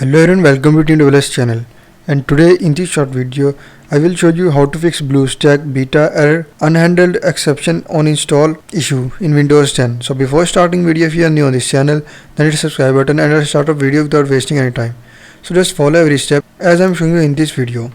Hello everyone, welcome to TeamWS channel. And today in this short video, I will show you how to fix Bluestack beta error unhandled exception on install issue in Windows 10. So before starting video, if you are new on this channel, then hit the subscribe button and I'll start a video without wasting any time. So just follow every step as I am showing you in this video.